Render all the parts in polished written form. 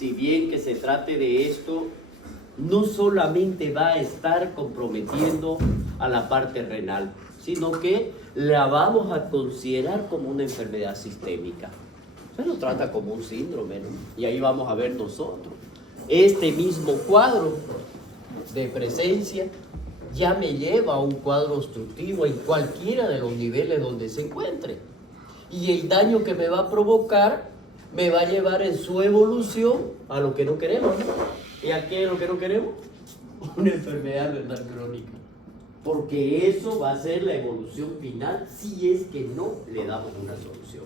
si bien que se trate de esto, no solamente va a estar comprometiendo a la parte renal, sino que la vamos a considerar como una enfermedad sistémica. Se lo trata como un síndrome, ¿no? Y ahí vamos a ver nosotros. Este mismo cuadro de presencia ya me lleva a un cuadro obstructivo en cualquiera de los niveles donde se encuentre. Y el daño que me va a provocar me va a llevar en su evolución a lo que no queremos, ¿no? ¿Y a qué es lo que no queremos? Una enfermedad renal crónica. Porque eso va a ser la evolución final si es que no le damos una solución.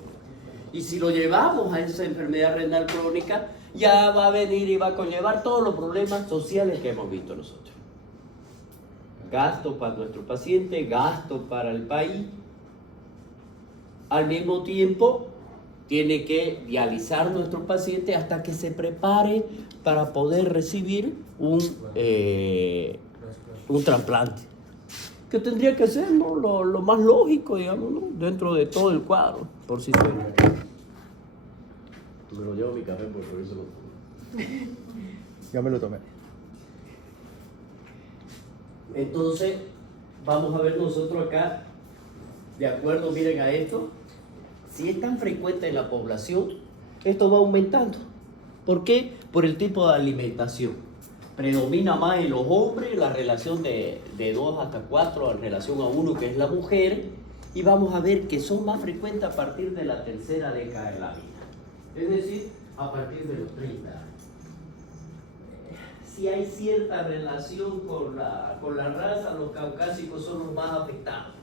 Y si lo llevamos a esa enfermedad renal crónica, ya va a venir y va a conllevar todos los problemas sociales que hemos visto nosotros. Gasto para nuestro paciente, gasto para el país. Al mismo tiempo, tiene que dializar nuestro paciente hasta que se prepare para poder recibir un trasplante. Que tendría que ser, ¿no? lo más lógico, digamos, ¿no? Dentro de todo el cuadro, por si fuera. Me lo llevo mi café por eso lo Ya me lo tomé. Entonces, vamos a ver nosotros acá, de acuerdo, miren a esto, si es tan frecuente en la población, esto va aumentando. ¿Por qué? Por el tipo de alimentación. Predomina más en los hombres la relación de 2 hasta 4 en relación a 1, que es la mujer, y vamos a ver que son más frecuentes a partir de la tercera década de la vida. Es decir, a partir de los 30 años. Si hay cierta relación con la raza, los caucásicos son los más afectados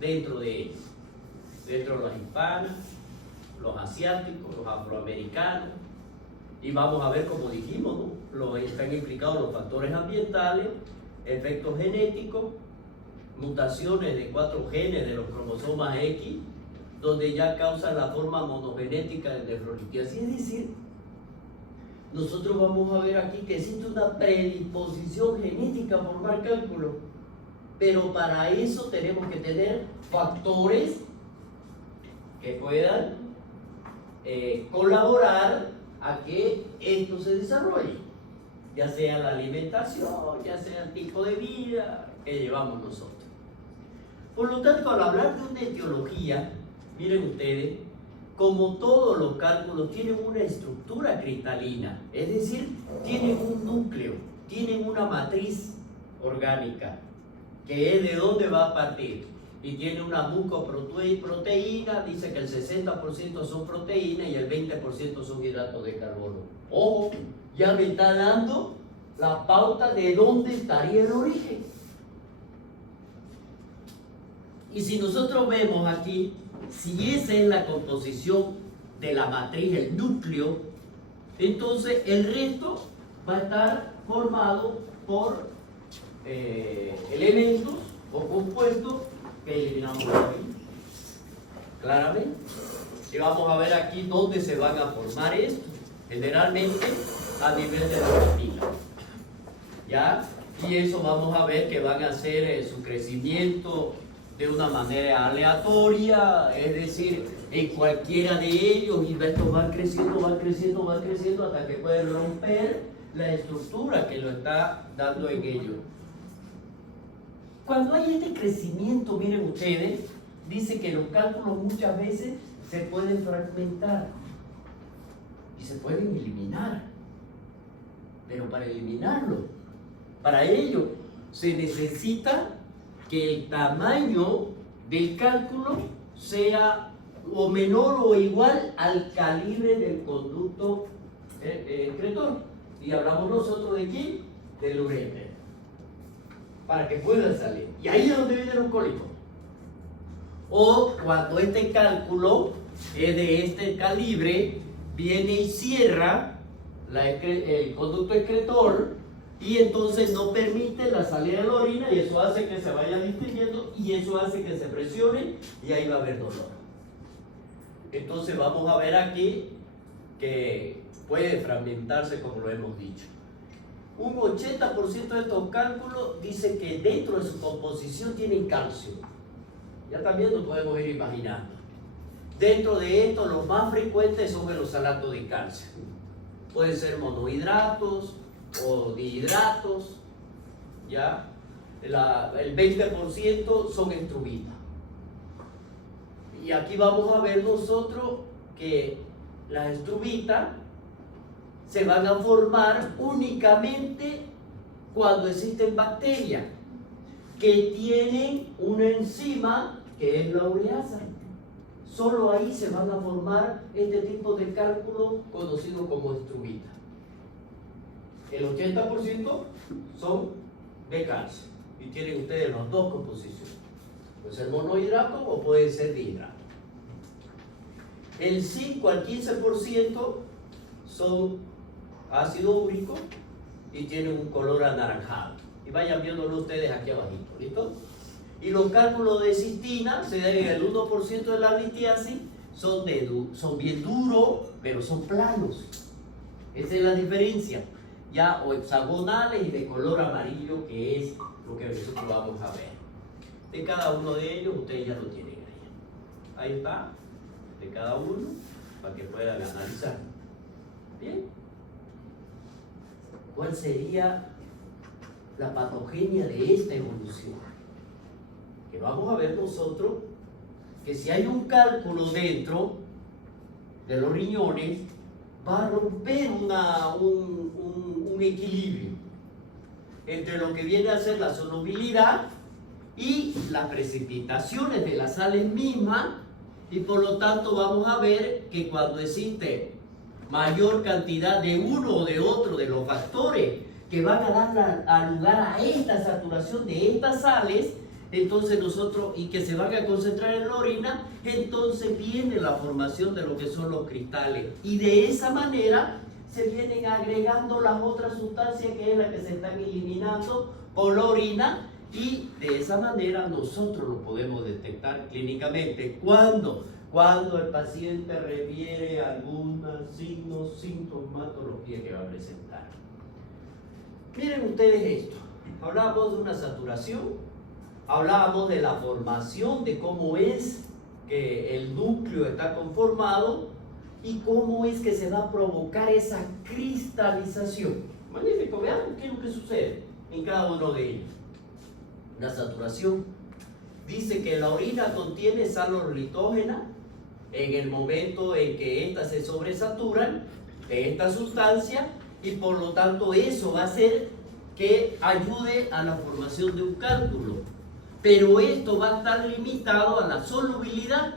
dentro de ellos. Dentro de las hispanas, los asiáticos, los afroamericanos. Y vamos a ver, como dijimos, ¿no? Están implicados los factores ambientales, efectos genéticos, mutaciones de 4 genes de los cromosomas X, donde ya causan la forma monogenética de nefrolitiasis. Es decir, nosotros vamos a ver aquí que existe una predisposición genética a formar cálculo, pero para eso tenemos que tener factores que puedan colaborar a que esto se desarrolle, ya sea la alimentación, ya sea el tipo de vida que llevamos nosotros. Por lo tanto, al hablar de una etiología, miren ustedes, como todos los cálculos tienen una estructura cristalina, es decir, tienen un núcleo, tienen una matriz orgánica, que es de dónde va a partir, y tiene una mucoproteína, dice que el 60% son proteínas y el 20% son hidratos de carbono. Ojo, ya me está dando la pauta de dónde estaría el origen. Y si nosotros vemos aquí, si esa es la composición de la matriz, el núcleo, entonces el resto va a estar formado por elementos o compuestos que eliminamos aquí, claramente. Y vamos a ver aquí dónde se van a formar esto, generalmente a nivel de la retina, ¿ya? Y eso vamos a ver que van a hacer su crecimiento de una manera aleatoria, es decir, en cualquiera de ellos, y estos van creciendo hasta que pueden romper la estructura que lo está dando en ellos. Cuando hay este crecimiento, miren ustedes, dice que los cálculos muchas veces se pueden fragmentar y se pueden eliminar. Pero para eliminarlo, para ello, se necesita que el tamaño del cálculo sea o menor o igual al calibre del conducto excretor. Y hablamos nosotros de quién? Del uréter. Para que pueda salir. Y ahí es donde viene el cólico. O cuando este cálculo es de este calibre, viene y cierra el conducto excretor y entonces no permite la salida de la orina y eso hace que se vaya distribuyendo y eso hace que se presione y ahí va a haber dolor. Entonces vamos a ver aquí que puede fragmentarse como lo hemos dicho. Un 80% de estos cálculos dice que dentro de su composición tienen calcio. Ya también lo podemos ir imaginando. Dentro de esto, los más frecuentes son el oxalato de calcio. pueden ser monohidratos o dihidratos, ¿ya? El 20% son estrubitas. Y aquí vamos a ver nosotros que las estrubitas se van a formar únicamente cuando existen bacterias que tienen una enzima que es la ureasa. Solo ahí se van a formar este tipo de cálculos conocidos como estrubitas. El 80% son de calcio y tienen ustedes las dos composiciones. Puede ser monohidrato o puede ser dihidrato. El 5 al 15% son ácido úrico y tienen un color anaranjado. Y vayan viéndolo ustedes aquí abajito, ¿listo? Y los cálculos de cistina se deben al 1% de la litiasis, son bien duros, pero son planos. Esa es la diferencia. Ya, o hexagonales y de color amarillo, que es lo que nosotros vamos a ver. De cada uno de ellos, ustedes ya lo tienen ahí. Ahí está, de cada uno, para que puedan analizar. Bien. ¿Cuál sería la patogenia de esta evolución? Que vamos a ver nosotros que si hay un cálculo dentro de los riñones, va a romper un equilibrio entre lo que viene a ser la solubilidad y las precipitaciones de las sales mismas, y por lo tanto vamos a ver que cuando existe mayor cantidad de uno o de otro de los factores que van a dar lugar a esta saturación de estas sales, entonces nosotros, y que se van a concentrar en la orina, entonces viene la formación de lo que son los cristales, y de esa manera se vienen agregando las otras sustancias que es la que se están eliminando por la orina, y de esa manera nosotros lo podemos detectar clínicamente. ¿Cuándo? Cuando el paciente refiere a algún signo, sintomatología que va a presentar. Miren ustedes esto. Hablábamos de una saturación, hablábamos de la formación, de cómo es que el núcleo está conformado y cómo es que se va a provocar esa cristalización. Magnífico, veamos qué es lo que sucede en cada uno de ellos. La saturación dice que la orina contiene sal orlitógena en el momento en que éstas se sobresaturan de esta sustancia, y por lo tanto eso va a hacer que ayude a la formación de un cálculo. Pero esto va a estar limitado a la solubilidad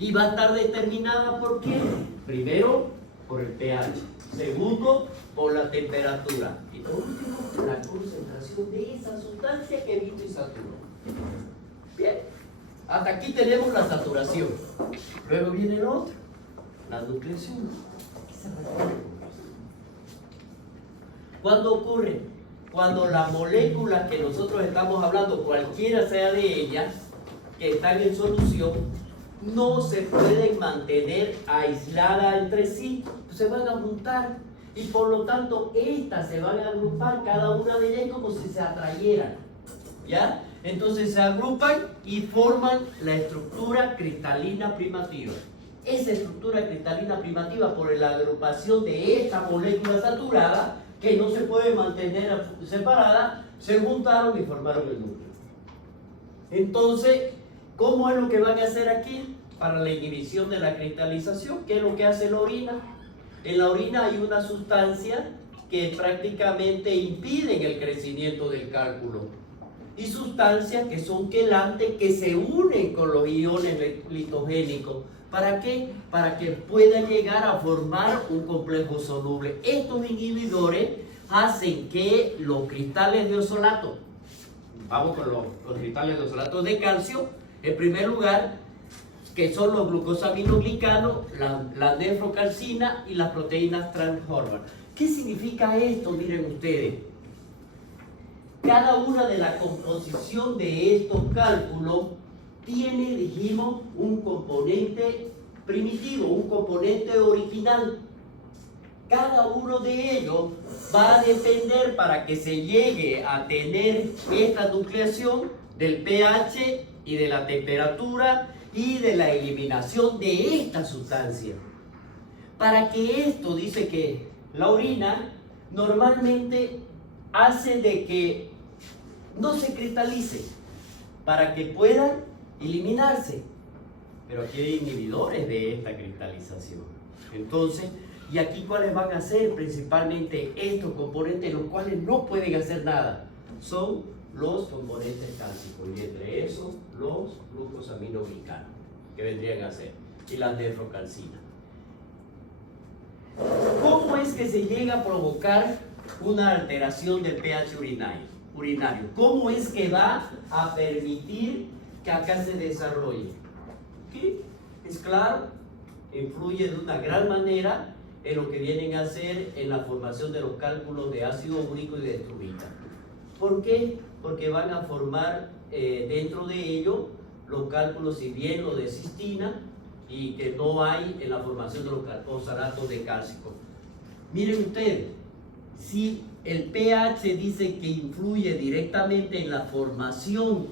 y va a estar determinada por qué. Primero, por el pH. Segundo, por la temperatura. Y por último, la concentración de esa sustancia que vino y saturó. Bien, hasta aquí tenemos la saturación. Luego viene el otro, la nucleación. ¿Cuándo ocurre? Cuando las moléculas que nosotros estamos hablando, cualquiera sea de ellas, que están en solución, no se pueden mantener aisladas entre sí, se van a juntar, y por lo tanto estas se van a agrupar, cada una de ellas como si se atrayeran, ¿ya? Entonces se agrupan y forman la estructura cristalina primativa. Esa estructura cristalina primativa, por la agrupación de esta molécula saturada, que no se puede mantener separada, se juntaron y formaron el núcleo. Entonces, ¿cómo es lo que van a hacer aquí para la inhibición de la cristalización? ¿Qué es lo que hace la orina? En la orina hay una sustancia que prácticamente impiden el crecimiento del cálculo, y sustancias que son quelantes, que se unen con los iones litogénicos. ¿Para qué? Para que pueda llegar a formar un complejo soluble. Estos inhibidores hacen que los cristales de oxalato, vamos con los cristales de oxalato de calcio, en primer lugar, que son los glucosaminoglicanos, la nefrocalcina y las proteínas transhormon. ¿Qué significa esto? Miren ustedes. Cada una de la composición de estos cálculos tiene, dijimos, un componente primitivo, un componente original. Cada uno de ellos va a depender, para que se llegue a tener esta nucleación, del pH y de la temperatura y de la eliminación de esta sustancia. Para que esto, dice que la orina normalmente hace de que no se cristalice para que puedan eliminarse. Pero aquí hay inhibidores de esta cristalización. Entonces, ¿y aquí cuáles van a ser? Principalmente estos componentes, los cuales no pueden hacer nada. Son los componentes cálcicos, y entre esos los glucosaminoglicanos, que vendrían a ser, y las nefrocalcinas. ¿Cómo es que se llega a provocar una alteración del pH urinario? ¿Cómo es que va a permitir que acá se desarrolle? ¿Sí? Es claro, influye de una gran manera en lo que vienen a ser en la formación de los cálculos de ácido úrico y de estrubita. ¿Por qué? Porque van a formar dentro de ello los cálculos, si bien lo de cistina, y que no hay en la formación de los oxalatos de cálcico. Miren ustedes, si el pH dice que influye directamente en la formación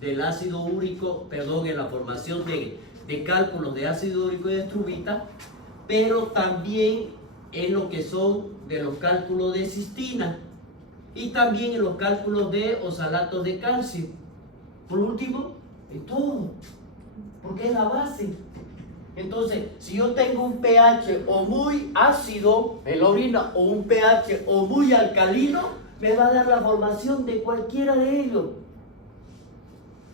del ácido úrico, perdón, en la formación de cálculos de ácido úrico y de estrubita, pero también en lo que son de los cálculos de cistina y también en los cálculos de oxalatos de calcio. Por último, en todo, porque es la base. Entonces, si yo tengo un pH o muy ácido en la orina o un pH o muy alcalino, me va a dar la formación de cualquiera de ellos.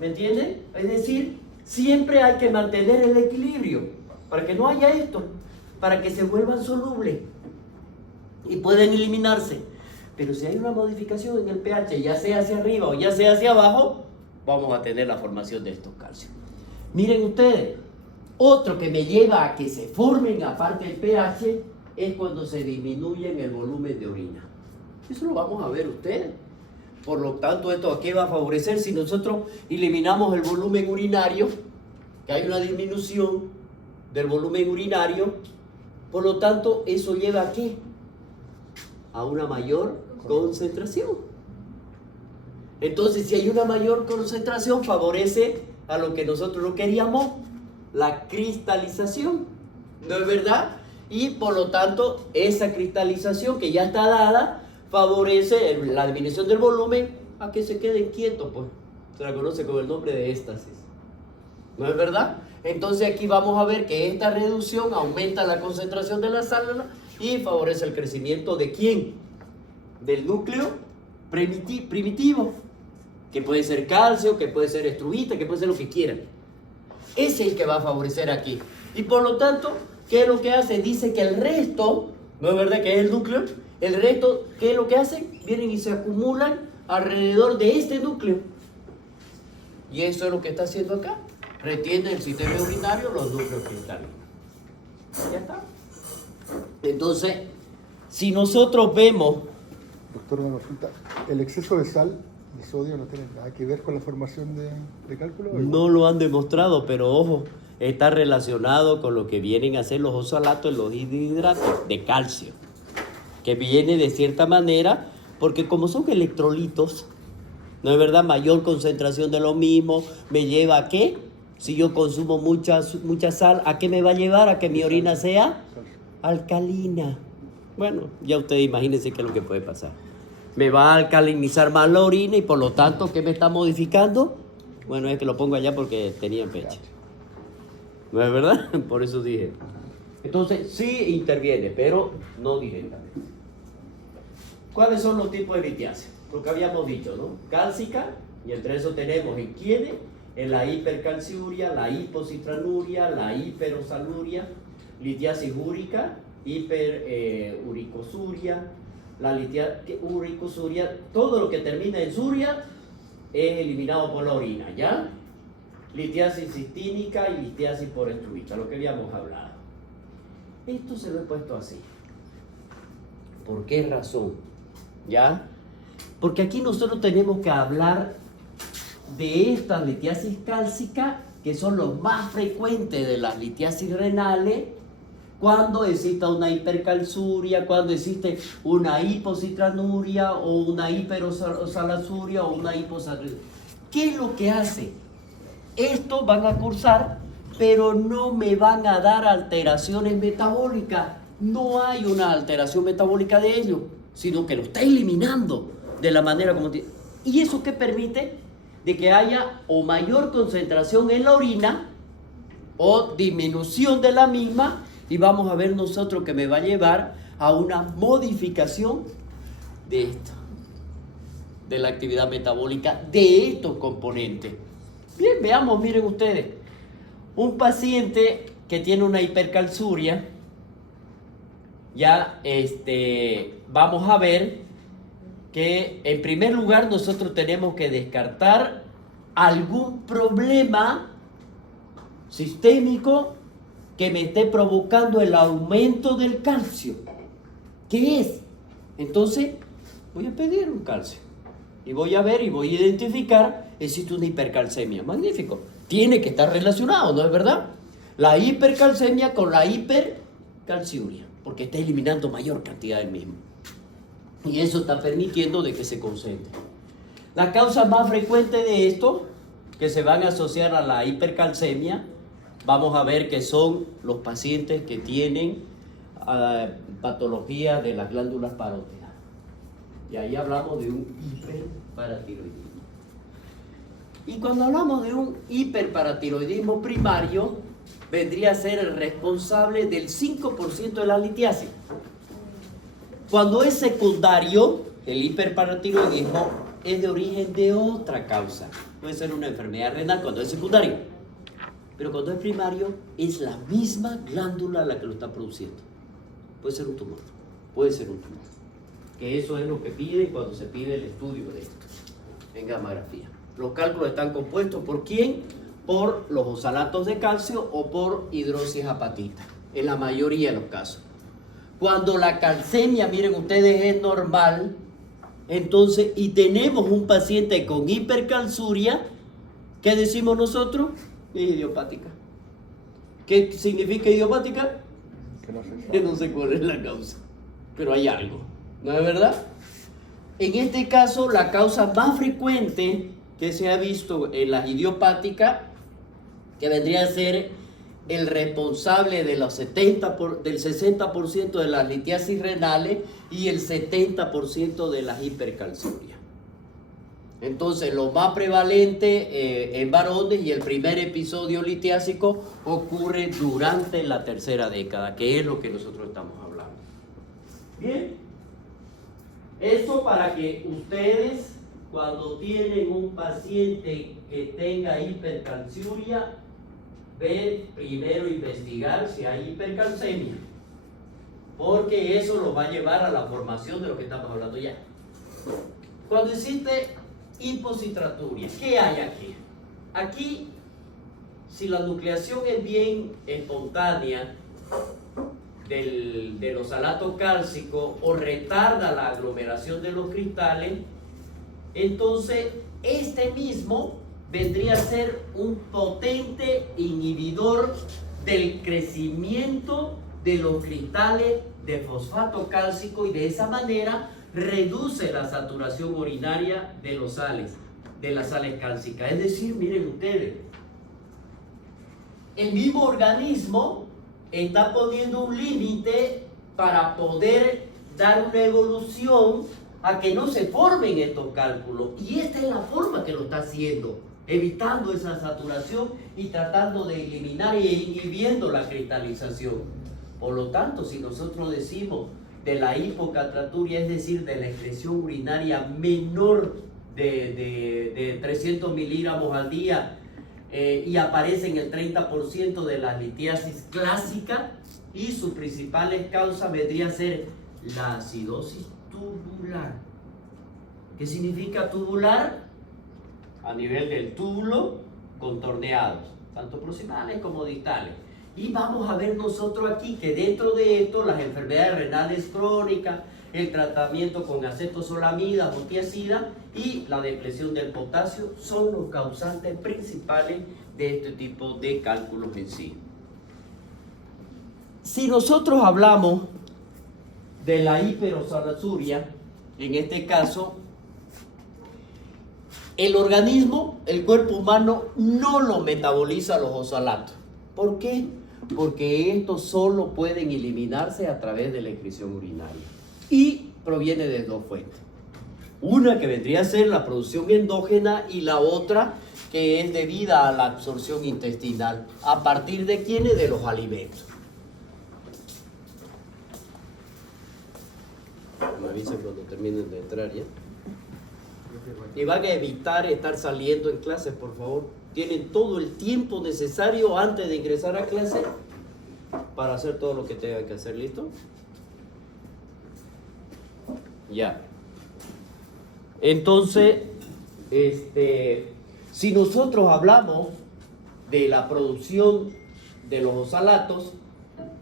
¿Me entienden? Es decir, siempre hay que mantener el equilibrio para que no haya esto, para que se vuelvan solubles y pueden eliminarse. Pero si hay una modificación en el pH, ya sea hacia arriba o ya sea hacia abajo, vamos a tener la formación de estos calcios. Miren ustedes, otro que me lleva a que se formen aparte del pH es cuando se disminuye el volumen de orina. Eso lo vamos a ver ustedes. Por lo tanto, esto aquí va a favorecer si nosotros eliminamos el volumen urinario, que hay una disminución del volumen urinario. Por lo tanto, eso lleva ¿a qué? A una mayor concentración. Entonces, si hay una mayor concentración, favorece a lo que nosotros no queríamos, la cristalización, ¿no es verdad? Y por lo tanto, esa cristalización que ya está dada, favorece la disminución del volumen a que se queden quietos, pues. Se la conoce con el nombre de éstasis, ¿no es verdad? Entonces aquí vamos a ver que esta reducción aumenta la concentración de la célula y favorece el crecimiento ¿de quién? Del núcleo primitivo, que puede ser calcio, que puede ser estrubita, que puede ser lo que quieran. Ese es el que va a favorecer aquí. Y por lo tanto, ¿qué es lo que hace? Dice que el resto, ¿no es verdad que es el núcleo? El resto, ¿qué es lo que hacen? Vienen y se acumulan alrededor de este núcleo. Y eso es lo que está haciendo acá. Retiene el sistema urinario los núcleos cristalinos. Ya está. Entonces, si nosotros vemos... Doctor, una consulta. ¿El exceso de sal, de sodio, no tiene nada que ver con la formación de cálculo? No lo han demostrado, pero ojo, está relacionado con lo que vienen a ser los oxalatos y los hidrohidratos de calcio, que viene de cierta manera, porque como son electrolitos, ¿no es verdad? Mayor concentración de lo mismo, me lleva a ¿qué? Si yo consumo mucha sal, ¿a qué me va a llevar? A que mi orina sea alcalina. Bueno, ya ustedes imagínense qué es lo que puede pasar. Me va a alcalinizar más la orina y por lo tanto, ¿qué me está modificando? Bueno, es que lo pongo allá porque tenía pecho. ¿No es verdad? Por eso dije. Entonces, sí interviene, pero no directamente. ¿Cuáles son los tipos de litiasis? Lo que habíamos dicho, ¿no? Cálcica, y entre eso tenemos en quiénes, en la hipercalciuria, la hipocitranuria, la hiperoxaluria, litiasis úrica, hiperuricosuria, la litiasis uricosuria, todo lo que termina en suria es eliminado por la orina, ¿ya? Litiasis cistínica y litiasis por estrubita, lo que habíamos hablado. Esto se lo he puesto así. ¿Por qué razón? ¿Ya? Porque aquí nosotros tenemos que hablar de estas litiasis cálcicas, que son los más frecuentes de las litiasis renales, cuando exista una hipercalciuria, cuando existe una hipocitranuria o una hiperoxalasuria o una hiposalasuria. ¿Qué es lo que hace? Estos van a cursar, pero no me van a dar alteraciones metabólicas. no hay una alteración metabólica de ello, sino que lo está eliminando de la manera como tiene. ¿Y eso qué permite? De que haya o mayor concentración en la orina o disminución de la misma, y vamos a ver nosotros que me va a llevar a una modificación de esto, de la actividad metabólica de estos componentes. Bien, veamos, miren ustedes, un paciente que tiene una hipercalciuria, ya vamos a ver que en primer lugar nosotros tenemos que descartar algún problema sistémico que me esté provocando el aumento del calcio. ¿Qué es? Entonces voy a pedir un calcio y voy a ver y voy a identificar, existe una hipercalcemia. Magnífico, tiene que estar relacionado, ¿no es verdad? La hipercalcemia con la hipercalciuria, porque está eliminando mayor cantidad del mismo. Y eso está permitiendo de que se concentre. Las causas más frecuentes de esto, que se van a asociar a la hipercalcemia, vamos a ver que son los pacientes que tienen patología de las glándulas parótidas. Y ahí hablamos de un hiperparatiroidismo. Y cuando hablamos de un hiperparatiroidismo primario, vendría a ser el responsable del 5% de la litiasis. Cuando es secundario, el hiperparatiroidismo es de origen de otra causa. Puede ser una enfermedad renal cuando es secundario. Pero cuando es primario, es la misma glándula la que lo está produciendo. Puede ser un tumor. Puede ser un tumor. Que eso es lo que pide cuando se pide el estudio de esto en gammagrafía. Los cálculos están compuestos ¿por quién? Por los oxalatos de calcio o por hidrosis apatita, en la mayoría de los casos. Cuando la calcemia, miren ustedes, es normal, entonces, y tenemos un paciente con hipercalciuria, ¿qué decimos nosotros? Es idiopática. ¿Qué significa idiopática? Que no sé cuál es la causa, pero hay algo, ¿no es verdad? En este caso, la causa más frecuente que se ha visto en las idiopáticas, que vendría a ser el responsable de los del 60% de las litiasis renales y el 70% de las hipercalciurias. Entonces, lo más prevalente en varones y el primer episodio litiásico ocurre durante la tercera década, que es lo que nosotros estamos hablando. Bien, eso para que ustedes, cuando tienen un paciente que tenga hipercalciuria, ver primero investigar si hay hipercalcemia, porque eso los va a llevar a la formación de lo que estamos hablando ya. Cuando existe hiposcitraturia, ¿qué hay aquí? Aquí, si la nucleación es bien espontánea del oxalato cálcico o retarda la aglomeración de los cristales, entonces este mismo vendría a ser un potente inhibidor del crecimiento de los cristales de fosfato cálcico y de esa manera reduce la saturación urinaria de los sales, de las sales cálcicas. Es decir, miren ustedes, el mismo organismo está poniendo un límite para poder dar una evolución a que no se formen estos cálculos. Y esta es la forma que lo está haciendo, evitando esa saturación y tratando de eliminar e inhibiendo la cristalización. Por lo tanto, si nosotros decimos de la hipocatraturia, es decir, de la excreción urinaria menor de 300 miligramos al día, y aparece en el 30% de la litiasis clásica, y sus principales causas vendría a ser la acidosis tubular. ¿Qué significa tubular? A nivel del túbulo, contorneados, tanto proximales como distales. Y vamos a ver nosotros aquí que dentro de esto, las enfermedades renales crónicas, el tratamiento con acetosolamidas o tiazida y la depresión del potasio son los causantes principales de este tipo de cálculos en sí. Si nosotros hablamos de la hiperoxalaturia, en este caso, el organismo, el cuerpo humano, no lo metaboliza los oxalatos. ¿Por qué? porque estos solo pueden eliminarse a través de la excreción urinaria. Y proviene de dos fuentes. Una que vendría a ser la producción endógena y la otra que es debida a la absorción intestinal. ¿A partir de quiénes? De los alimentos. Me avisan cuando terminen de entrar ya. Y van a evitar estar saliendo en clases, por favor. Tienen todo el tiempo necesario antes de ingresar a clase para hacer todo lo que tengan que hacer. ¿Listo? Ya. Entonces, si nosotros hablamos de la producción de los oxalatos,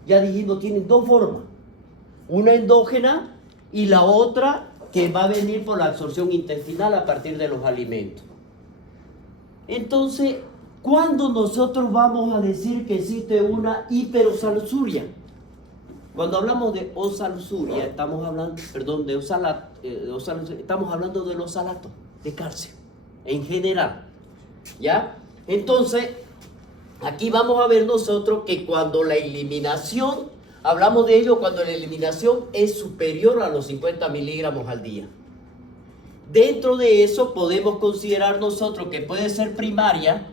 ya dijimos, tienen dos formas. Una endógena y la otra que va a venir por la absorción intestinal a partir de los alimentos. Entonces, ¿cuándo nosotros vamos a decir que existe una hiperoxaluria? Cuando hablamos de oxaluria, estamos hablando, perdón, de estamos hablando del oxalato, de calcio, en general. ¿Ya? Entonces, aquí vamos a ver nosotros que cuando la eliminación, hablamos de ello cuando la eliminación es superior a los 50 miligramos al día. Dentro de eso podemos considerar nosotros que puede ser primaria,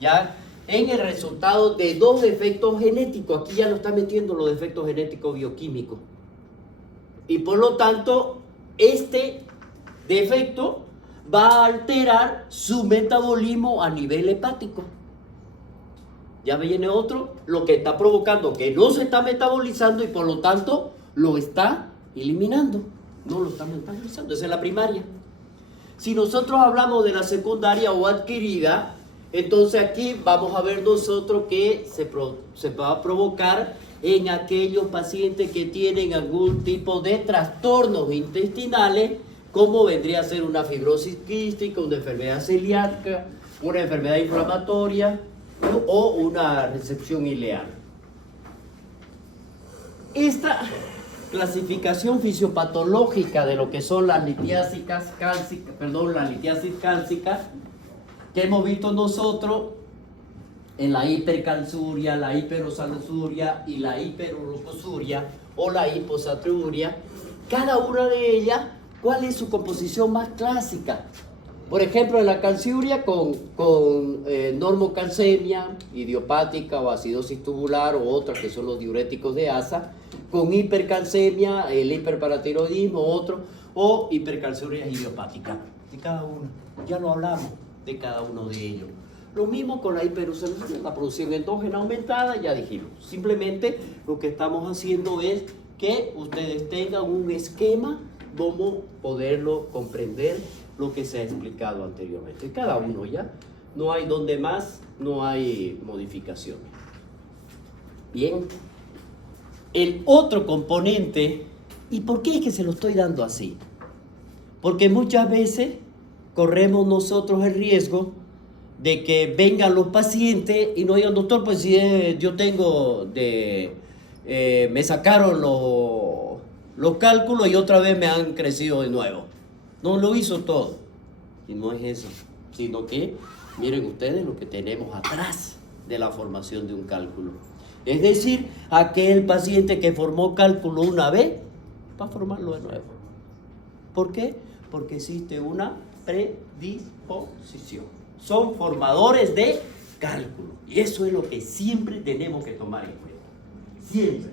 ¿ya? En el resultado de dos defectos genéticos. Aquí ya no está metiendo los defectos genéticos bioquímicos. Y por lo tanto, este defecto va a alterar su metabolismo a nivel hepático. Ya viene otro, lo que está provocando que no se está metabolizando y por lo tanto lo está eliminando. No lo está metabolizando, esa es la primaria. Si nosotros hablamos de la secundaria o adquirida, entonces aquí vamos a ver nosotros que se va a provocar en aquellos pacientes que tienen algún tipo de trastornos intestinales, como vendría a ser una fibrosis quística, una enfermedad celíaca, una enfermedad inflamatoria o una recepción ileal. Esta clasificación fisiopatológica de lo que son las litiasis cálcicas que hemos visto nosotros en la hipercalciuria, la hiperoxaluria y la hiperurcosuria o la hiposatriuria, cada una de ellas, ¿cuál es su composición más clásica? Por ejemplo, en la calciuria con normocalcemia, idiopática o acidosis tubular o otras que son los diuréticos de asa, con hipercalcemia, el hiperparatiroidismo, otro, o hipercalciuria idiopática. De cada uno, ya lo hablamos de cada uno de ellos. Lo mismo con la hiperurgencia, la producción endógena aumentada, ya dijimos. Simplemente lo que estamos haciendo es que ustedes tengan un esquema cómo poderlo comprender lo que se ha explicado anteriormente. Cada uno ya, no hay donde más, no hay modificaciones. Bien, el otro componente, ¿y por qué es que se lo estoy dando así? Porque muchas veces corremos nosotros el riesgo de que vengan los pacientes y nos digan, doctor, pues si yo tengo me sacaron los cálculos y otra vez me han crecido de nuevo. No lo hizo todo. Y no es eso, sino que miren ustedes lo que tenemos atrás de la formación de un cálculo. Es decir, aquel paciente que formó cálculo una vez va a formarlo de nuevo. ¿Por qué? Porque existe una predisposición. Son formadores de cálculo. Y eso es lo que siempre tenemos que tomar en cuenta. Siempre.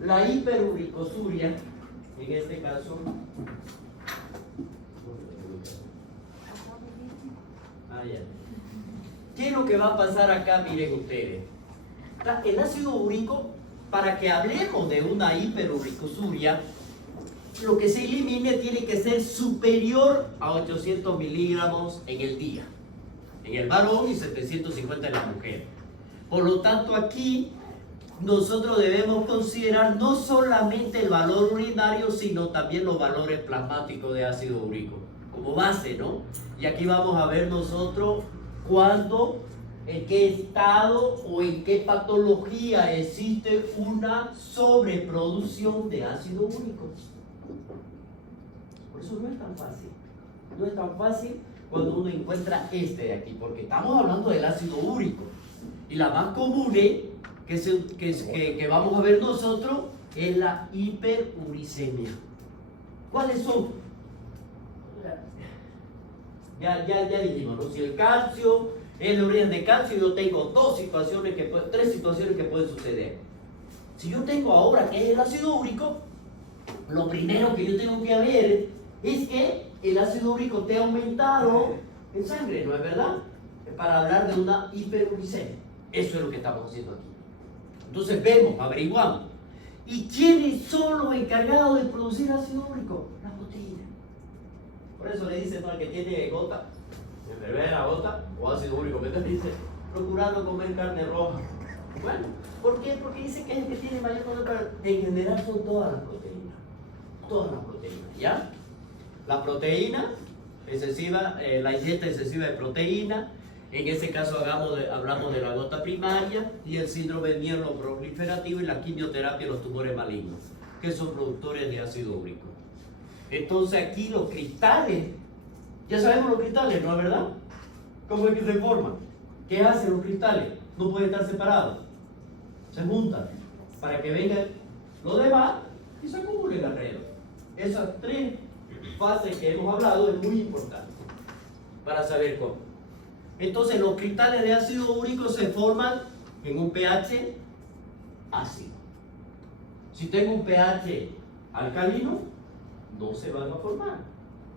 La hiperuricosuria, en este caso, ¿qué es lo que va a pasar acá? Miren ustedes. El ácido úrico, para que hablemos de una hiperuricosuria, lo que se elimine tiene que ser superior a 800 miligramos en el día, en el varón, y 750 en la mujer. Por lo tanto, aquí nosotros debemos considerar no solamente el valor urinario, sino también los valores plasmáticos de ácido úrico como base, ¿no? Y aquí vamos a ver nosotros cuándo, en qué estado o en qué patología existe una sobreproducción de ácido úrico. Por eso no es tan fácil. No es tan fácil cuando uno encuentra este de aquí, porque estamos hablando del ácido úrico. Y la más común que vamos a ver nosotros es la hiperuricemia. ¿Cuáles son? Ya dijimos, ¿no? Si el calcio es de origen de calcio, yo tengo tres situaciones que pueden suceder. Si yo tengo ahora que es el ácido úrico, lo primero que yo tengo que ver es que el ácido úrico esté aumentado en sangre, ¿no es verdad? Para hablar de una hiperuricemia. Eso es lo que estamos haciendo aquí. Entonces vemos, averiguamos. ¿Y quiénes son los encargados de producir ácido úrico? Las proteínas. Por eso le dicen al que tiene gota, enfermera, gota o ácido úrico, ¿me dice? Procurando comer carne roja. Bueno, ¿por qué? Porque dice que es el que tiene mayor poder. En general son todas las proteínas. Todas las proteínas, ¿ya? La proteína excesiva, la ingesta excesiva de proteína. En ese caso hablamos de la gota primaria y el síndrome mieloproliferativo y la quimioterapia de los tumores malignos, que son productores de ácido úrico. Entonces aquí los cristales, ya sabemos los cristales, ¿no es verdad? ¿Cómo es que se forman? ¿Qué hacen los cristales? No pueden estar separados, se juntan para que vengan los demás y se acumulen alrededor. Esas tres fases que hemos hablado es muy importante para saber cómo. Entonces los cristales de ácido úrico se forman en un pH ácido. Si tengo un pH alcalino, no se van a formar.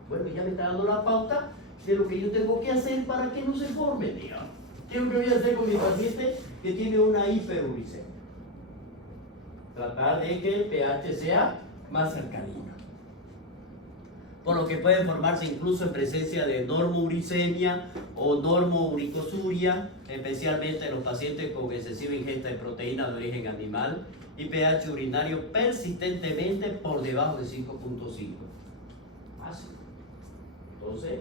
Bueno, ya me está dando la pauta de lo que yo tengo que hacer para que no se formen, digamos. ¿Qué es lo que voy a hacer con mi paciente que tiene una hiperuricemia? Tratar de que el pH sea más alcalino. Por lo que pueden formarse incluso en presencia de normouricemia o normouricosuria, especialmente en los pacientes con excesiva ingesta de proteínas de origen animal y pH urinario persistentemente por debajo de 5.5. Ácido. Entonces,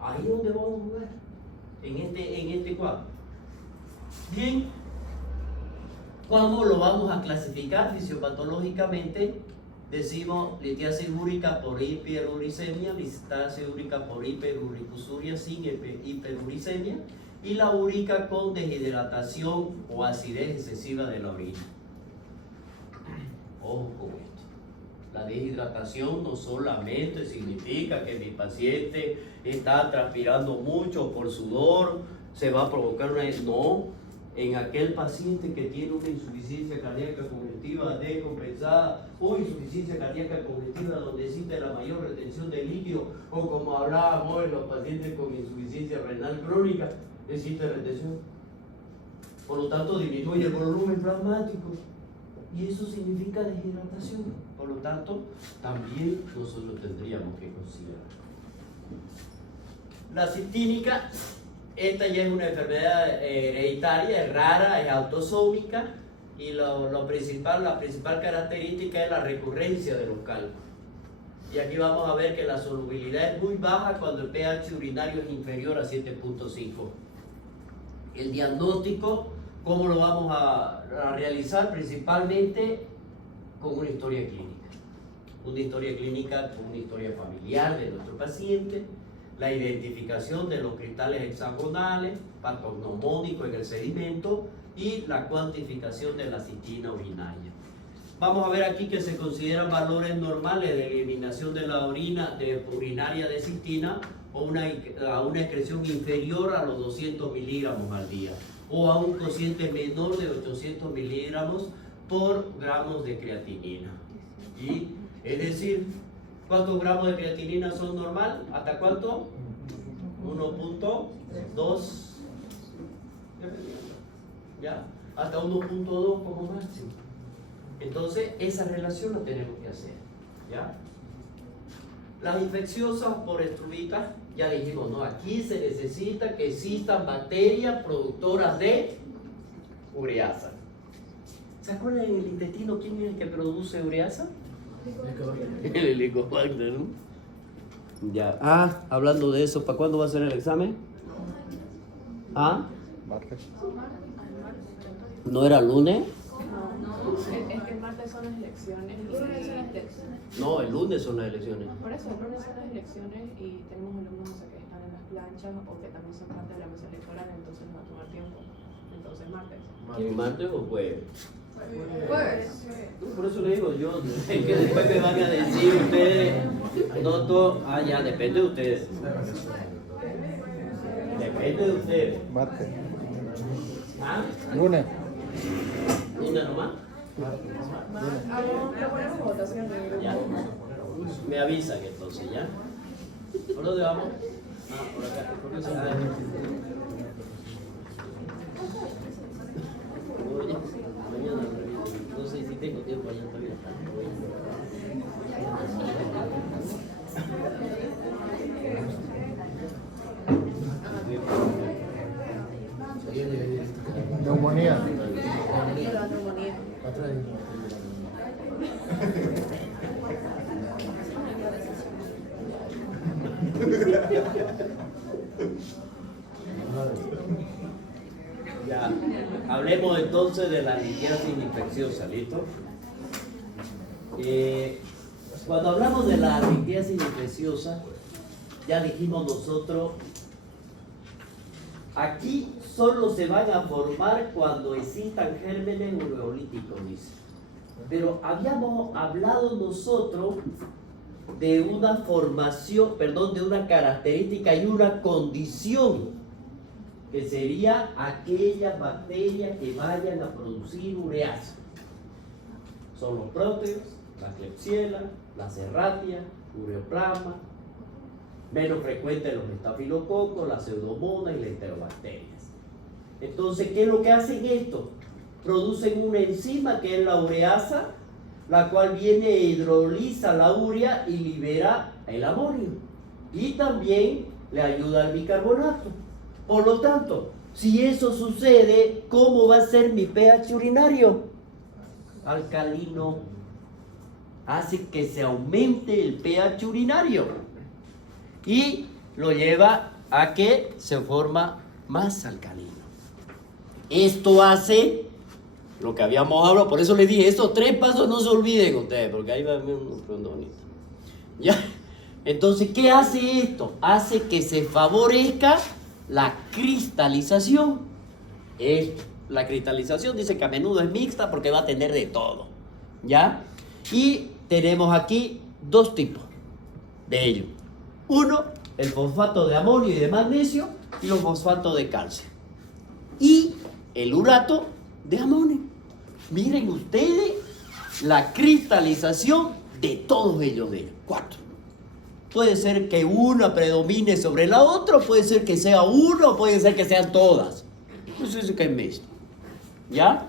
ahí es donde vamos a jugar, en este cuadro. Bien, ¿cómo lo vamos a clasificar fisiopatológicamente? Decimos litiasis úrica por hiperuricemia, litiasis úrica por hiperuricosuria sin hiperuricemia y la úrica con deshidratación o acidez excesiva de la orina. Ojo con esto. La deshidratación no solamente significa que mi paciente está transpirando mucho por sudor, se va a provocar una... No, en aquel paciente que tiene una insuficiencia cardíaca congestiva descompensada o insuficiencia cardíaca congestiva donde existe la mayor retención de líquido, o como hablábamos en los pacientes con insuficiencia renal crónica, existe retención. Por lo tanto, disminuye el volumen plasmático y eso significa deshidratación. Por lo tanto, también nosotros tendríamos que considerar. La citínica. Esta ya es una enfermedad hereditaria, es rara, es autosómica y la principal característica es la recurrencia de los cálculos. Y aquí vamos a ver que la solubilidad es muy baja cuando el pH urinario es inferior a 7.5. El diagnóstico, ¿cómo lo vamos a realizar? Principalmente con una historia clínica. Una historia clínica con una historia familiar de nuestro paciente, la identificación de los cristales hexagonales, patognomónico en el sedimento y la cuantificación de la citina urinaria. Vamos a ver aquí que se consideran valores normales de eliminación de la orina urinaria de citina a una excreción inferior a los 200 miligramos al día o a un cociente menor de 800 miligramos por gramos de creatinina. Y, es decir, ¿cuántos gramos de creatinina son normal? ¿Hasta cuánto? 1.2. ¿Ya? Hasta 1.2 como máximo. Entonces, esa relación la tenemos que hacer. ¿Ya? Las infecciosas por estrubitas, ya dijimos, ¿no? Aquí se necesita que existan bacterias productoras de ureasa. ¿Se acuerdan en el intestino quién es el que produce ureasa? El Helicobacter, ¿no? Ya. Hablando de eso, ¿para cuándo va a ser el examen? ¿Ah? Martes. ¿No era lunes? Es que el martes son las elecciones. No, el lunes son las elecciones. Por eso, el lunes son las elecciones y tenemos alumnos que están en las planchas o que también son parte de la mesa electoral, entonces nos va a tomar tiempo. Entonces, martes. ¿Quieren martes o jueves? Jueves. Por eso le digo yo, es que después me van a decir ustedes, no todo, ya, depende de ustedes. Depende de ustedes. Martes. ¿Ah? Lunes. ¿Lunes nomás? Lo ponemos en votación. Ya. Me avisan entonces, ¿ya? ¿Por dónde vamos? Por acá. Oye, mañana no sé si tengo tiempo allá todavía. Neumonía. Ya, hablemos entonces de la litiasis infecciosa, ¿listo? Cuando hablamos de la litiasis infecciosa, ya dijimos nosotros, aquí solo se van a formar cuando existan gérmenes ureolíticos, dice. Pero habíamos hablado nosotros de una formación, perdón, de una característica y una condición, que sería aquellas bacterias que vayan a producir ureasa. Son los próteos, la Klebsiella, la Serratia, ureoplasma, menos frecuentes los estafilococos, la pseudomonas y las enterobacterias. Entonces, ¿qué es lo que hacen esto? Producen una enzima que es la ureasa, la cual viene e hidroliza la urea y libera el amonio. Y también le ayuda al bicarbonato. Por lo tanto, si eso sucede, ¿cómo va a ser mi pH urinario? Alcalino. Hace que se aumente el pH urinario y lo lleva a que se forma más alcalino. Esto hace lo que habíamos hablado, por eso les dije, estos 3 pasos no se olviden ustedes, porque ahí va a haber un pronto bonito. ¿Ya? Entonces, ¿qué hace esto? Hace que se favorezca la cristalización. La cristalización dice que a menudo es mixta porque va a tener de todo. ¿Ya? Y tenemos aquí 2 tipos de ello. Uno, el fosfato de amonio y de magnesio y los fosfatos de calcio. Y el urato de amonio. Miren ustedes la cristalización de todos ellos, 4. Puede ser que una predomine sobre la otra, puede ser que sea uno, puede ser que sean todas. Pues eso que es mixto. ¿Ya?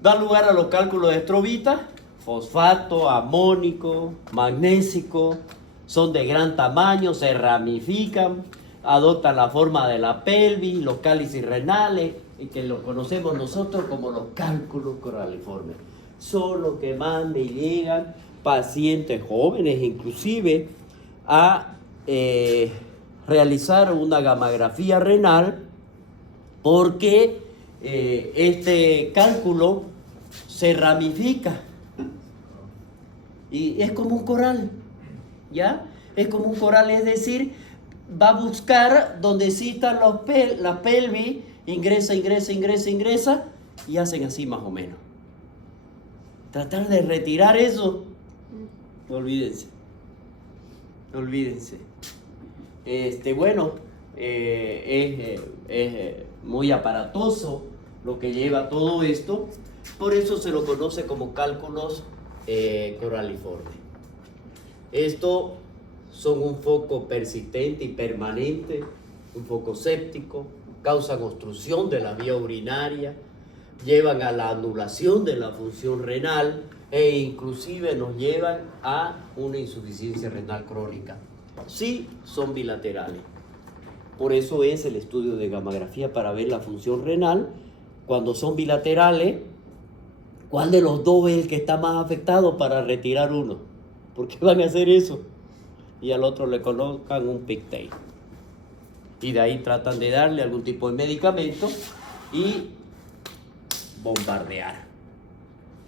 Da lugar a los cálculos de Strovita, fosfato, amónico, magnésico, son de gran tamaño, se ramifican, adoptan la forma de la pelvis, los cálices renales, y que los conocemos nosotros como los cálculos coraliformes. Son los que más me llegan pacientes jóvenes, inclusive, a realizar una gammagrafía renal, porque este cálculo se ramifica y es como un coral, ¿ya? Es como un coral, es decir, va a buscar donde existan la pelvis, ingresa y hacen así más o menos. Tratar de retirar eso, olvídense. Bueno, es muy aparatoso lo que lleva todo esto, por eso se lo conoce como cálculos coraliformes. Estos son un foco persistente y permanente, un foco séptico, causan obstrucción de la vía urinaria, llevan a la anulación de la función renal e inclusive nos llevan a una insuficiencia renal crónica. Sí, son bilaterales. Por eso es el estudio de gammagrafía para ver la función renal. Cuando son bilaterales, ¿cuál de los dos es el que está más afectado para retirar uno? ¿Por qué van a hacer eso? Y al otro le colocan un pictate. Y de ahí tratan de darle algún tipo de medicamento y bombardear.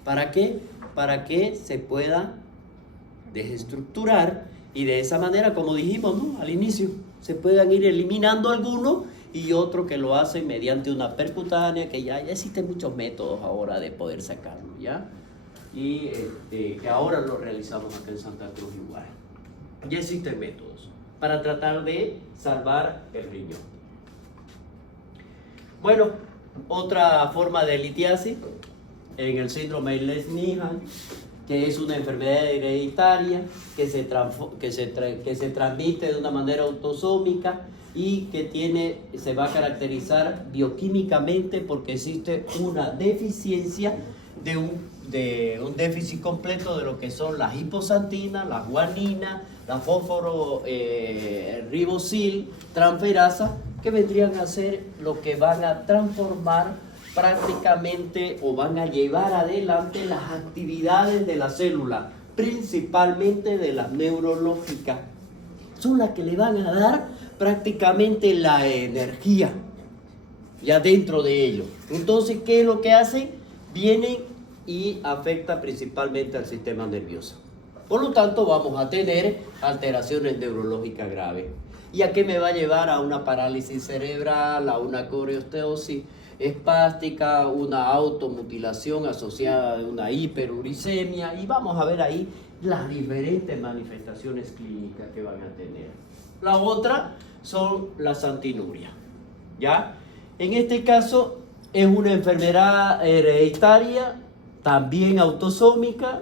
¿Para qué? Para que se pueda desestructurar y de esa manera, como dijimos, ¿no?, al inicio, se puedan ir eliminando algunos y otros que lo hacen mediante una percutánea, que ya existen muchos métodos ahora de poder sacarlo, ¿ya? Y que ahora lo realizamos acá en Santa Cruz igual. Ya existen métodos para tratar de salvar el riñón. Bueno, otra forma de litiasis en el síndrome de Lesch-Nyhan, que es una enfermedad hereditaria que se transmite de una manera autosómica y que se va a caracterizar bioquímicamente porque existe una deficiencia de un déficit completo de lo que son las hiposantinas, la guanina, la fósforo ribosil, transferasa, que vendrían a ser lo que van a transformar prácticamente o van a llevar adelante las actividades de la célula, principalmente de las neurológicas. Son las que le van a dar prácticamente la energía ya dentro de ellos. Entonces, ¿qué es lo que hacen? Vienen y afecta principalmente al sistema nervioso. Por lo tanto, vamos a tener alteraciones neurológicas graves. ¿Y a qué me va a llevar? A una parálisis cerebral, a una coriosteosis espástica, una automutilación asociada a una hiperuricemia, y vamos a ver ahí las diferentes manifestaciones clínicas que van a tener. La otra son las antinurias, ¿ya? En este caso es una enfermedad hereditaria, también autosómica,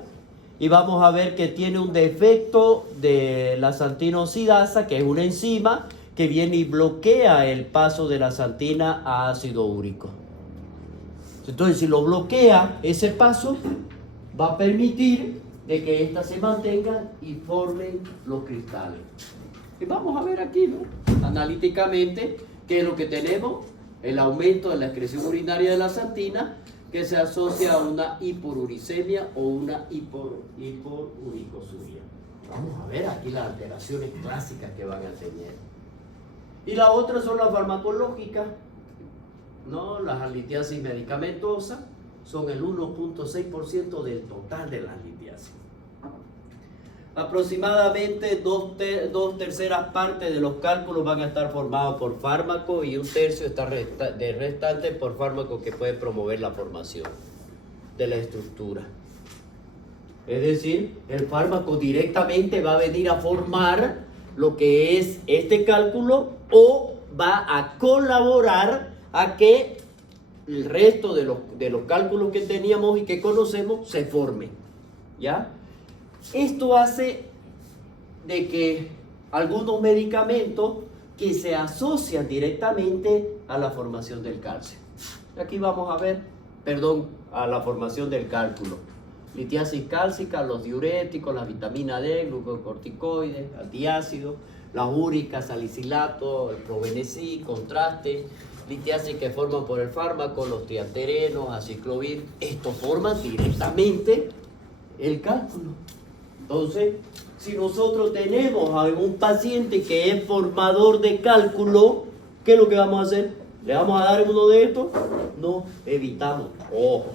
y vamos a ver que tiene un defecto de la xantinosidasa, que es una enzima que viene y bloquea el paso de la xantina a ácido úrico. Entonces, si lo bloquea ese paso, va a permitir de que ésta se mantenga y formen los cristales. Y vamos a ver aquí, ¿no?, analíticamente, qué es lo que tenemos: el aumento de la excreción urinaria de la xantina, que se asocia a una hiporuricemia o una hiporuricosuria. Vamos a ver aquí las alteraciones clásicas que van a tener. Y la otra son las farmacológicas, ¿no? Las litiasis medicamentosas son el 1.6% del total de las litiasis. Aproximadamente dos terceras partes de los cálculos van a estar formados por fármaco y un tercio está de restante por fármaco que puede promover la formación de la estructura. Es decir, el fármaco directamente va a venir a formar lo que es este cálculo o va a colaborar a que el resto de los cálculos que teníamos y que conocemos se formen, ¿ya? Esto hace de que algunos medicamentos que se asocian directamente a la formación del calcio. Aquí vamos a ver, a la formación del cálculo. Litiasis cálcica, los diuréticos, la vitamina D, glucocorticoides, antiácidos, las úricas, salicilato, el probenecid, contraste, litiasis que forman por el fármaco, los trianterenos, aciclovir. Estos forman directamente el cálculo. Entonces, si nosotros tenemos a un paciente que es formador de cálculo, ¿qué es lo que vamos a hacer? ¿Le vamos a dar uno de estos? No, evitamos. Ojo,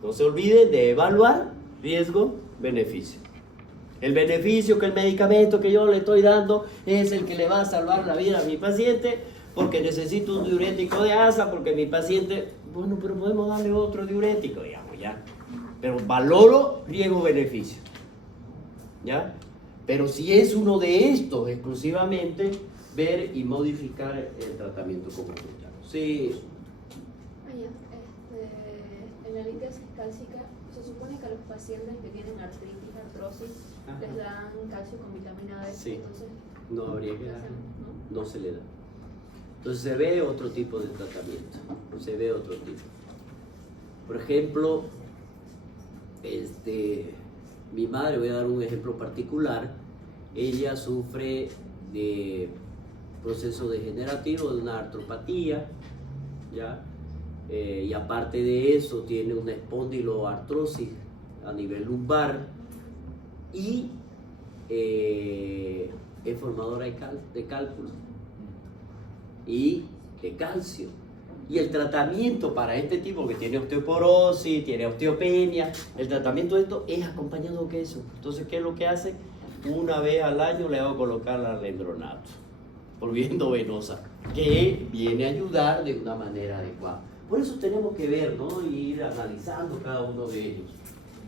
no se olviden de evaluar riesgo-beneficio. El beneficio que el medicamento que yo le estoy dando es el que le va a salvar la vida a mi paciente, porque necesito un diurético de asa, porque mi paciente, bueno, pero podemos darle otro diurético, digamos, ya. Pero valoro riesgo-beneficio, ¿ya? Pero si es uno de estos exclusivamente, ver y modificar el tratamiento comunitario. Sí. En la litiasis cálcica, se supone que a los pacientes que tienen artritis, artrosis, les dan calcio con vitamina D. Sí. Entonces, No habría que dar, ¿no? no se le da. Entonces se ve otro tipo de tratamiento, se ve otro tipo. Por ejemplo, mi madre, voy a dar un ejemplo particular, ella sufre de proceso degenerativo, de una artropatía, ¿ya? Y aparte de eso tiene una espondiloartrosis a nivel lumbar y es formadora de cálculo y de calcio. Y el tratamiento para este tipo que tiene osteoporosis, tiene osteopenia, el tratamiento de esto es acompañado de queso. Entonces, ¿qué es lo que hace? Una vez al año le hago colocar la alendronato, volviendo venosa, que viene a ayudar de una manera adecuada. Por eso tenemos que ver, ¿no? Y ir analizando cada uno de ellos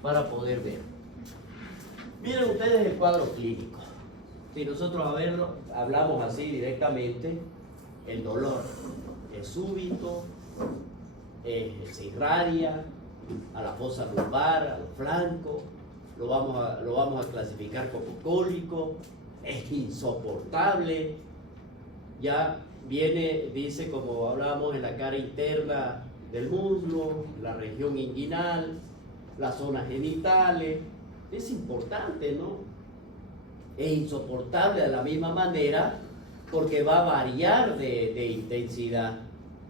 para poder ver. Miren ustedes el cuadro clínico. Si nosotros hablamos así directamente, el dolor es súbito, se irradia a la fosa lumbar, al flanco, lo vamos a clasificar como cólico, es insoportable, ya viene, dice, como hablábamos, en la cara interna del muslo, la región inguinal, las zonas genitales, es importante, ¿no? Es insoportable de la misma manera porque va a variar de intensidad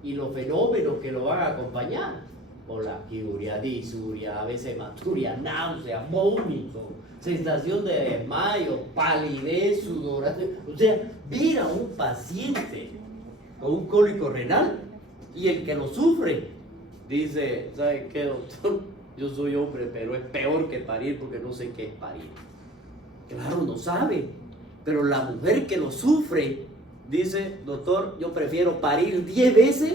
y los fenómenos que lo van a acompañar, olaquiuria, disuria, a veces hematuria, náusea, vómito, sensación de desmayo, palidez, sudoración. O sea, mira un paciente con un cólico renal y el que lo sufre dice, ¿sabe qué, doctor? Yo soy hombre, pero es peor que parir porque no sé qué es parir. Claro, no sabe, pero la mujer que lo sufre dice, doctor, yo prefiero parir 10 veces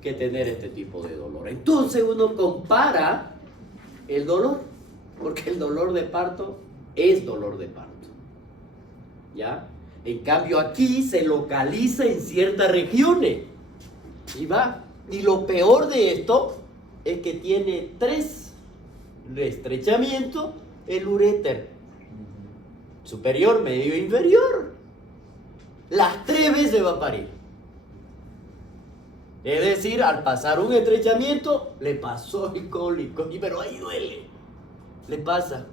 que tener este tipo de dolor. Entonces uno compara el dolor, porque el dolor de parto es dolor de parto. ¿Ya? En cambio aquí se localiza en ciertas regiones. Y va. Y lo peor de esto es que tiene 3 estrechamientos el uréter. Superior, medio e inferior. Las 3 veces va a parir. Es decir, al pasar un estrechamiento, le pasó el cólico. Pero ahí duele. Le pasa.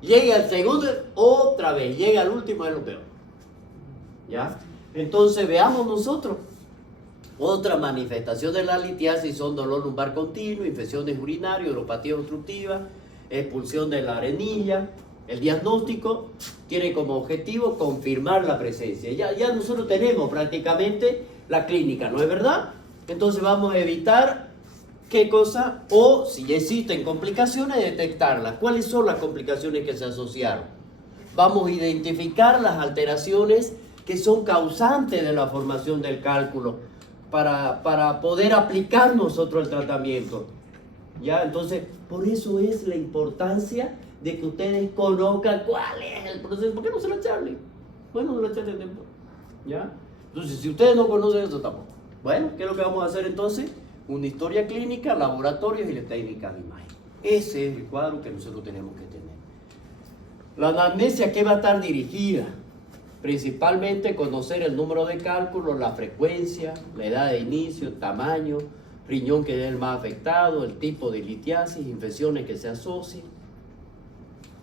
Llega al segundo, otra vez. Llega al último, es lo peor. ¿Ya? Entonces veamos nosotros. Otra manifestación de la litiasis son dolor lumbar continuo, infecciones urinarias, uropatía obstructiva, expulsión de la arenilla. El diagnóstico tiene como objetivo confirmar la presencia. Ya nosotros tenemos prácticamente la clínica, ¿no es verdad? Entonces vamos a evitar, ¿qué cosa? O si existen complicaciones, detectarlas. ¿Cuáles son las complicaciones que se asociaron? Vamos a identificar las alteraciones que son causantes de la formación del cálculo para poder aplicar nosotros el tratamiento. ¿Ya? Entonces, por eso es la importancia de que ustedes conozcan cuál es el proceso. ¿Por qué no se lo charlen? Bueno, no lo charlen tiempo. ¿Ya? Entonces, si ustedes no conocen eso tampoco. Bueno, ¿qué es lo que vamos a hacer entonces? Una historia clínica, laboratorios y la técnica de imagen. Ese es el cuadro que nosotros tenemos que tener. La anamnesia, ¿qué va a estar dirigida? Principalmente conocer el número de cálculos, la frecuencia, la edad de inicio, el tamaño, riñón que es el más afectado, el tipo de litiasis, infecciones que se asocian,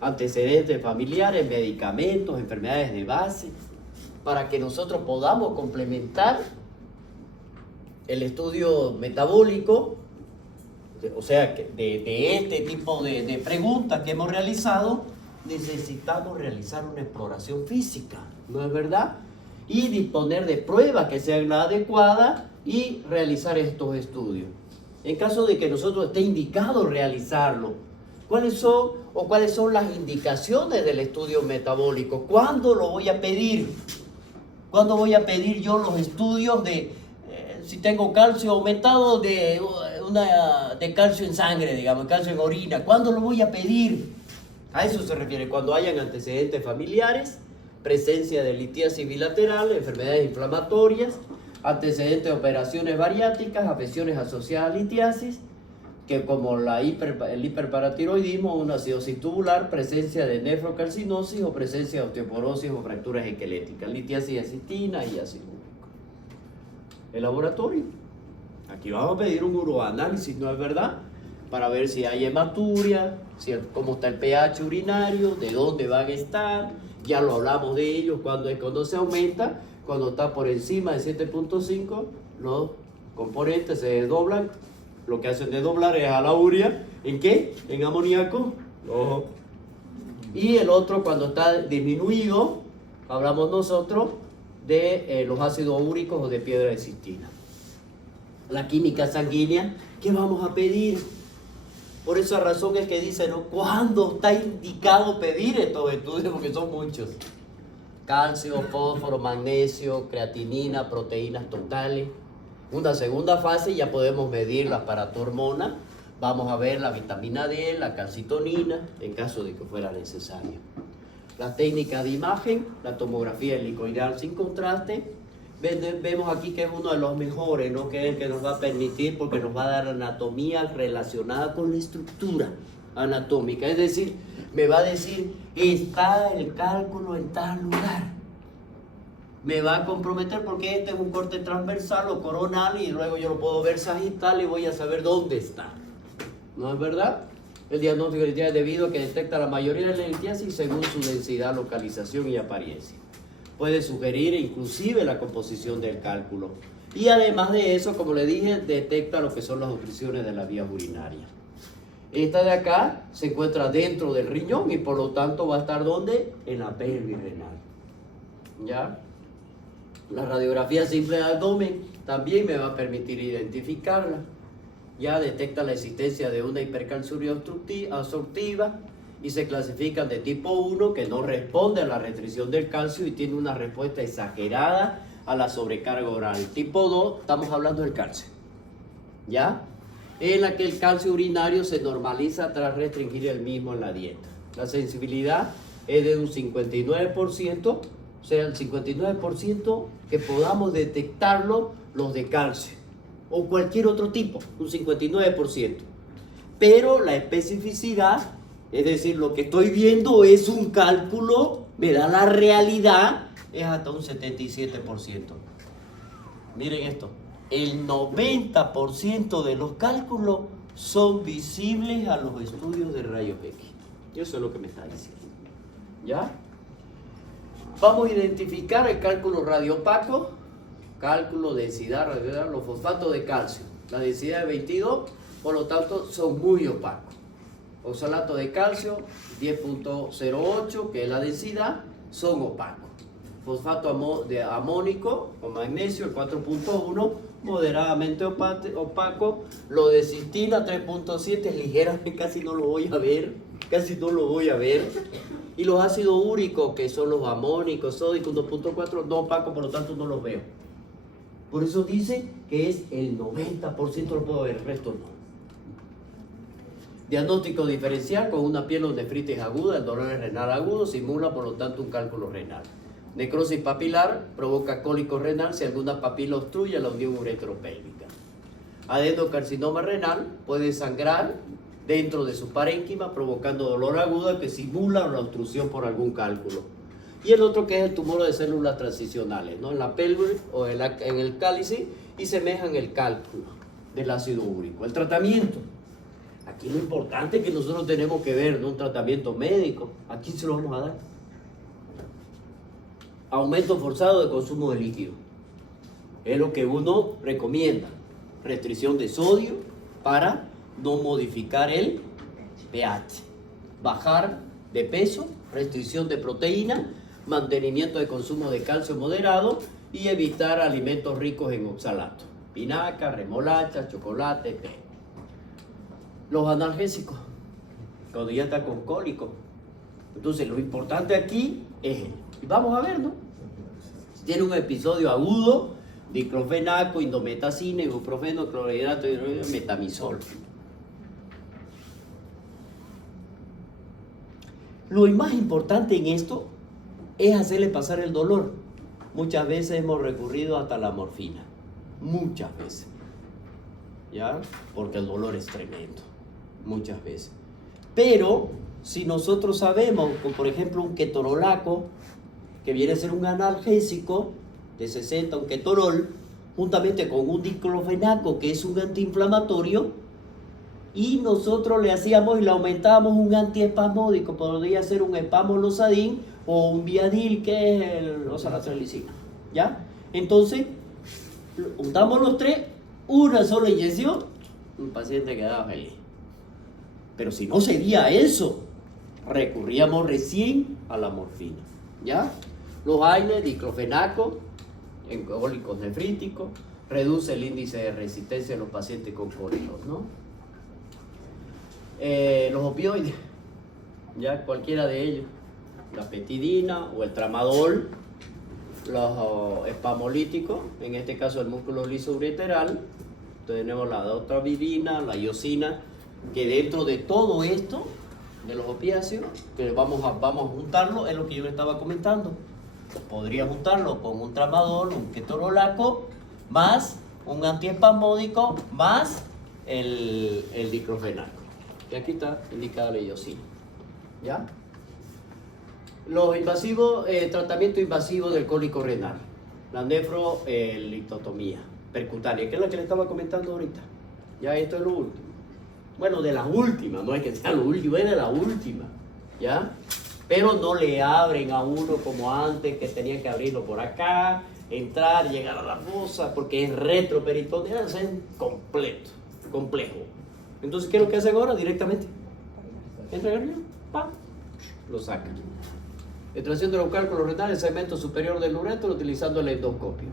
antecedentes familiares, medicamentos, enfermedades de base, para que nosotros podamos complementar el estudio metabólico, o sea, de este tipo de preguntas que hemos realizado, necesitamos realizar una exploración física, ¿no es verdad? Y disponer de pruebas que sean las adecuadas y realizar estos estudios. En caso de que nosotros esté indicado realizarlo, ¿cuáles son las indicaciones del estudio metabólico? ¿Cuándo lo voy a pedir? ¿Cuándo voy a pedir yo los estudios de si tengo calcio aumentado de calcio en sangre, digamos, calcio en orina? ¿Cuándo lo voy a pedir? A eso se refiere, cuando hayan antecedentes familiares, presencia de litiasis bilateral, enfermedades inflamatorias, antecedentes de operaciones bariátricas, afecciones asociadas a litiasis, que como el hiperparatiroidismo, una acidosis tubular, presencia de nefrocarcinosis o presencia de osteoporosis o fracturas esqueléticas, litiasis asistina y ácido úrico. El laboratorio. Aquí vamos a pedir un uroanálisis, ¿no es verdad? Para ver si hay hematuria, cómo está el pH urinario, de dónde van a estar. Ya lo hablamos de ellos, cuando se aumenta, cuando está por encima de 7.5, los componentes se desdoblan. Lo que hacen desdoblar es a la urea. ¿En qué? En amoníaco. Ojo. Y el otro, cuando está disminuido, hablamos nosotros de los ácidos úricos o de piedra de cistina. la química sanguínea, ¿qué vamos a pedir? Por esa razón es que dice, ¿no? ¿Cuándo está indicado pedir estos estudios? Porque son muchos. Calcio, fósforo, magnesio, creatinina, proteínas totales. Una segunda fase ya podemos medir las paratormonas. Vamos a ver la vitamina D, la calcitonina, en caso de que fuera necesario. La técnica de imagen, la tomografía helicoidal sin contraste. Vemos aquí que es uno de los mejores, ¿no? Que es el que nos va a permitir, porque nos va a dar anatomía relacionada con la estructura anatómica. Es decir, me va a decir, está el cálculo en tal lugar. Me va a comprometer porque este es un corte transversal o coronal y luego yo lo puedo ver sagital y voy a saber dónde está. ¿No es verdad? El diagnóstico de litiasis es debido a que detecta la mayoría de la litiasis según su densidad, localización y apariencia. Puede sugerir inclusive la composición del cálculo. Y además de eso, como le dije, detecta lo que son las obstrucciones de las vías urinarias. Esta de acá se encuentra dentro del riñón y por lo tanto va a estar ¿dónde? En la pelvis renal. ¿Ya? La radiografía simple de abdomen también me va a permitir identificarla. Ya detecta la existencia de una hipercalciuria obstructiva y se clasifican de tipo 1, que no responde a la restricción del calcio y tiene una respuesta exagerada a la sobrecarga oral. Tipo 2, estamos hablando del calcio. ¿Ya? En la que el calcio urinario se normaliza tras restringir el mismo en la dieta. La sensibilidad es de un 59%, o sea, el 59% que podamos detectarlo, los de calcio, o cualquier otro tipo, un 59%. Pero la especificidad, es decir, lo que estoy viendo es un cálculo, me da la realidad, es hasta un 77%. Miren esto. El 90% de los cálculos son visibles a los estudios de rayos X. Eso es lo que me está diciendo. ¿Ya? Vamos a identificar el cálculo radiopaco, cálculo densidad radiopaco, los fosfatos de calcio. La densidad es 22, por lo tanto son muy opacos. Oxalato de calcio, 10.08, que es la densidad, son opacos. Fosfato de amónico con magnesio, el 4.1, moderadamente opaco. Lo de cistina, 3.7, es ligeramente, casi no lo voy a ver. Y los ácidos úricos, que son los amónicos, sódicos, 2.4, no opacos, por lo tanto no los veo. Por eso dice que es el 90% lo puedo ver, el resto no. Diagnóstico diferencial con una pielonefritis aguda, el dolor renal agudo, simula por lo tanto un cálculo renal. Necrosis papilar provoca cólico renal si alguna papila obstruye la unión uretropélvica. Adenocarcinoma renal puede sangrar dentro de su parénquima provocando dolor agudo que simula la obstrucción por algún cálculo. Y el otro que es el tumor de células transicionales, ¿no? En la pelvis o en el cálice y semejan el cálculo del ácido úrico. El tratamiento. Aquí lo importante es que nosotros tenemos que ver, ¿no? Un tratamiento médico. ¿A quién se lo vamos a dar? Aumento forzado de consumo de líquido. Es lo que uno recomienda. Restricción de sodio para no modificar el pH. Bajar de peso, restricción de proteína, mantenimiento de consumo de calcio moderado y evitar alimentos ricos en oxalato. Pinaca, remolacha, chocolate, té. Los analgésicos, cuando ya está con cólico. Entonces lo importante aquí es él. Y vamos a ver, ¿no? Si tiene un episodio agudo, diclofenaco, indometacina, ibuprofeno, clorhidrato, metamizol. Lo más importante en esto es hacerle pasar el dolor. Muchas veces hemos recurrido hasta la morfina. Muchas veces. ¿Ya? Porque el dolor es tremendo. Muchas veces. Pero si nosotros sabemos, como por ejemplo un ketorolaco, que viene a ser un analgésico de 60, un ketorol, juntamente con un diclofenaco, que es un antiinflamatorio, y nosotros le hacíamos y le aumentábamos un antiespasmódico, podría ser un epamolozadín o un viadil, que es el oxalatricina, ¿ya? Entonces, juntamos los tres, una sola inyección, un paciente quedaba feliz. Pero si no sería eso, recurríamos recién a la morfina, ¿ya? Los AINE, diclofenaco, en cólicos nefríticos, reduce el índice de resistencia en los pacientes con cólicos, ¿no? Los opioides, ya cualquiera de ellos, la petidina o el tramadol, los espamolíticos, en este caso el músculo liso ureteral, tenemos la dotravirina, la iosina, que dentro de todo esto, de los opiáceos, que vamos a juntarlo, es lo que yo le estaba comentando. Podría juntarlo con un tramadol, un ketorolaco, más un antiespasmódico, más el diclofenaco. Y aquí está indicada la iosina. ¿Ya? Los invasivos, tratamiento invasivo del cólico renal, la nefrolitotomía percutánea, que es la que le estaba comentando ahorita. Ya esto es lo último. Bueno, de las últimas, no es que sea lo último, es de la última. ¿Ya? Pero no le abren a uno como antes, que tenían que abrirlo por acá, entrar, llegar a la fosa, porque es retroperitoneal, es complejo. Entonces, ¿qué es lo que hacen ahora? Directamente entra el riñón, ¡pam!, lo sacan. Extracción de los cálculos renales, segmento superior del uretro, utilizando el endoscopio.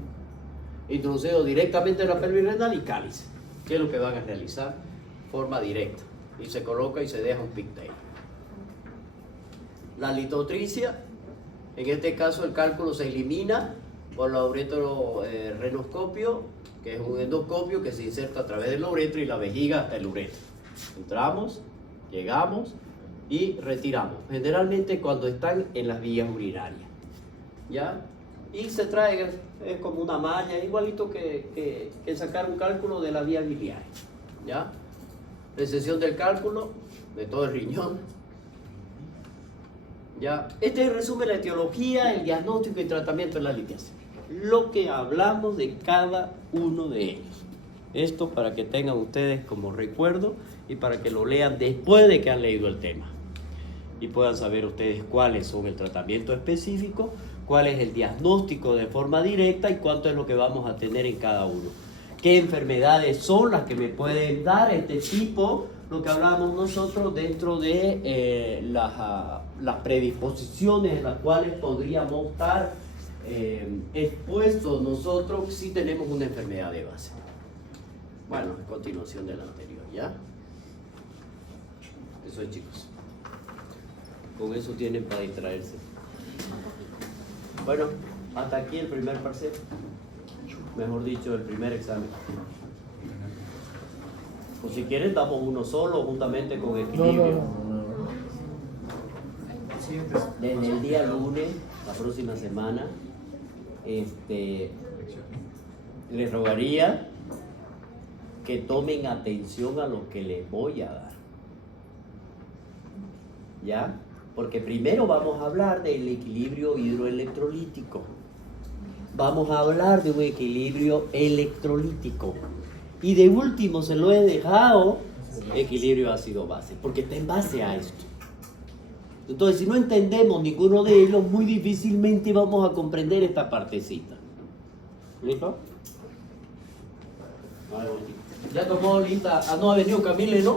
Introducido directamente en la pelvis renal y cáliz. ¿Qué es lo que van a realizar? Forma directa. Y se coloca y se deja un pigtail. La litotricia, en este caso el cálculo se elimina por la uretro-renoscopio, que es un endoscopio que se inserta a través del uretro y la vejiga hasta el uretro. Entramos, llegamos y retiramos. Generalmente cuando están en las vías urinarias. ¿Ya? Y se trae, es como una malla, igualito que sacar un cálculo de la vía biliar. ¿Ya? Recesión del cálculo de todo el riñón. ¿Ya? Este resume la etiología, el diagnóstico y tratamiento de la litiasis. Lo que hablamos de cada uno de ellos. Esto para que tengan ustedes como recuerdo y para que lo lean después de que han leído el tema. Y puedan saber ustedes cuáles son el tratamiento específico, cuál es el diagnóstico de forma directa y cuánto es lo que vamos a tener en cada uno. ¿Qué enfermedades son las que me pueden dar este tipo? Lo que hablábamos nosotros dentro de las predisposiciones en las cuales podríamos estar expuestos nosotros si tenemos una enfermedad de base. Bueno, a continuación de la anterior, ¿ya? Eso es, chicos. Con eso tienen para distraerse. Bueno, hasta aquí el primer parcial. Mejor dicho, el primer examen. O si quieren, damos uno solo, juntamente con equilibrio. Desde el día lunes, la próxima semana, les rogaría que tomen atención a lo que les voy a dar. ¿Ya? Porque primero vamos a hablar del equilibrio hidroelectrolítico. Vamos a hablar de un equilibrio electrolítico. Y de último se lo he dejado equilibrio ácido-base, porque está en base a esto. Entonces, si no entendemos ninguno de ellos, muy difícilmente vamos a comprender esta partecita. ¿Listo? Ya tomó lista. Ah, no ha venido Camille, ¿no?